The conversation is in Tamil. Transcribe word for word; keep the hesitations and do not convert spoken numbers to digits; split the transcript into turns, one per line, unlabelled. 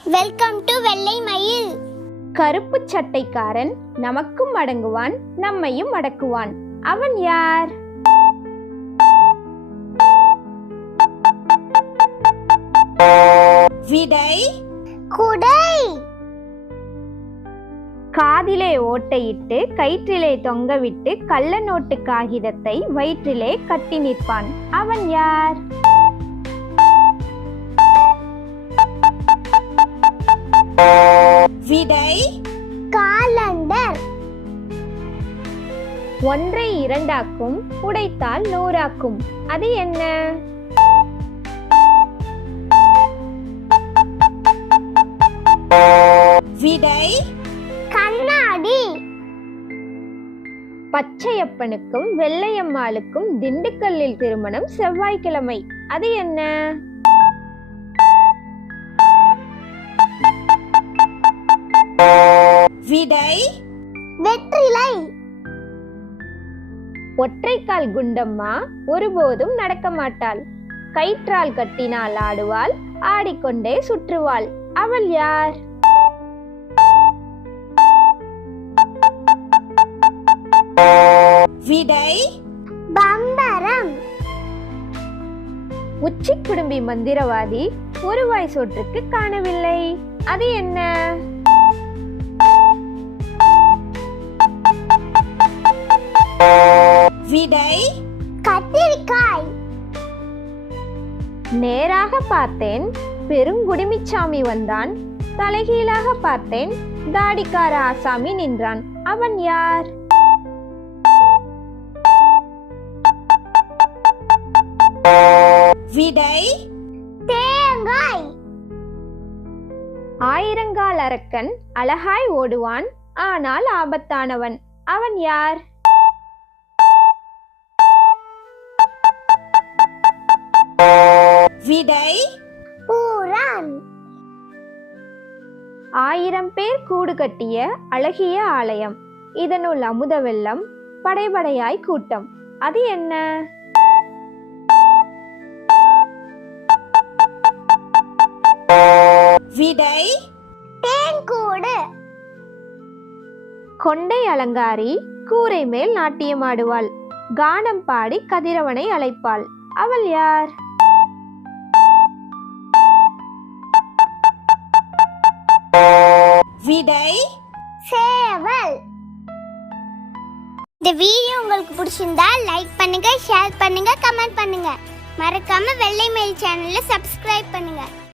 வெல்கம் டு வெள்ளை மயில்.
கருப்பு சட்டைக்காரன் நமக்கும் அடங்குவான், நம்மையும் அடக்குவான். அவன் யார்?
விடை குடை.
காதிலே ஓட்டையிட்டு கயிற்றிலே தொங்கவிட்டு கள்ள நோட்டு காகிதத்தை வயிற்றிலே கட்டி நிற்பான். அவன் யார்?
விடை காலண்டர்.
ஒன்றை இரண்டாக்கும், உடைத்தால் நூறாக்கும். அது என்ன?
விடை கண்ணாடி.
பச்சையப்பனுக்கும் வெள்ளையம்மாளுக்கும் திண்டுக்கல்லில் திருமணம் செவ்வாய்க்கிழமை. அது என்ன?
விடை வெற்றிலை.
ஒற்றைக்கால் குண்டம்மா ஒருபோதும் நடக்க மாட்டாள். கயிற்றால் கட்டினால் ஆடுவாள், ஆடிக்கொண்டே சுற்றுவாள். அவள் யார்?
விடை பம்பரம்.
உச்சி குடும்பி மந்திரவாதி ஒருவாய் சோற்றுக்கு காணவில்லை. அது என்ன?
விடை கத்திரிக்காய்.
நேராக பார்த்தேன், பெருங்குடிமிச்சாமி வந்தான். தலைகீழாக பார்த்தேன், தாடிக்கார ஆசாமி நின்றான். அவன் யார்?
விடை தேங்காய்.
ஆயிரங்கால் அரக்கன் அழகாய் ஓடுவான், ஆனால் ஆபத்தானவன். அவன் யார்?
விடை பூரான்.
ஆயிரம் பேர் கூடு கட்டிய அழகிய ஆலயம், இதனுள் அமுத வெள்ளம், படைபடையாய் கூட்டம். அது என்ன?
விடை தேன்கூடு.
கொண்டை அலங்காரி கூரை மேல் நாட்டியமாடுவாள், கானம் பாடி கதிரவனை அழைப்பாள். அவள் யார்?
விடை சேவல். இந்த வீடியோ உங்களுக்கு பிடிச்சிருந்தா லைக் பண்ணுங்க, ஷேர் பண்ணுங்க, கமெண்ட் பண்ணுங்க. மறக்காம வெள்ளை மயில் சேனலை சப்ஸ்கிரைப் பண்ணுங்க.